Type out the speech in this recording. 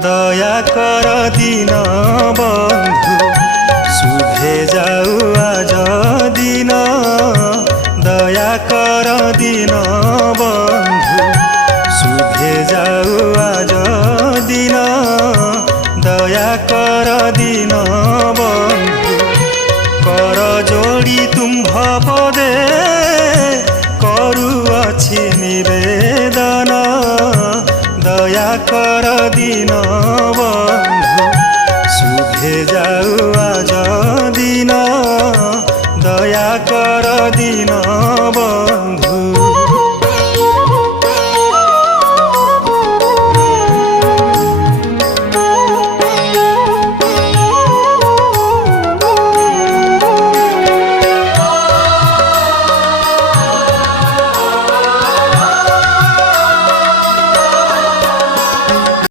দয়া কর দিন বন্ধু শুভে যাও আজ দিন দয়া কর দিন বন্ধু শুভে যাও আজ দিন দয়া কর দিন বন্ধু কর যোড়ি তুম্ভ পদে করুଅছি নিবেদন দয়া কর দিন বন্ধু শুভে যাও আজ দিন দয়া কর দিন বন্ধু।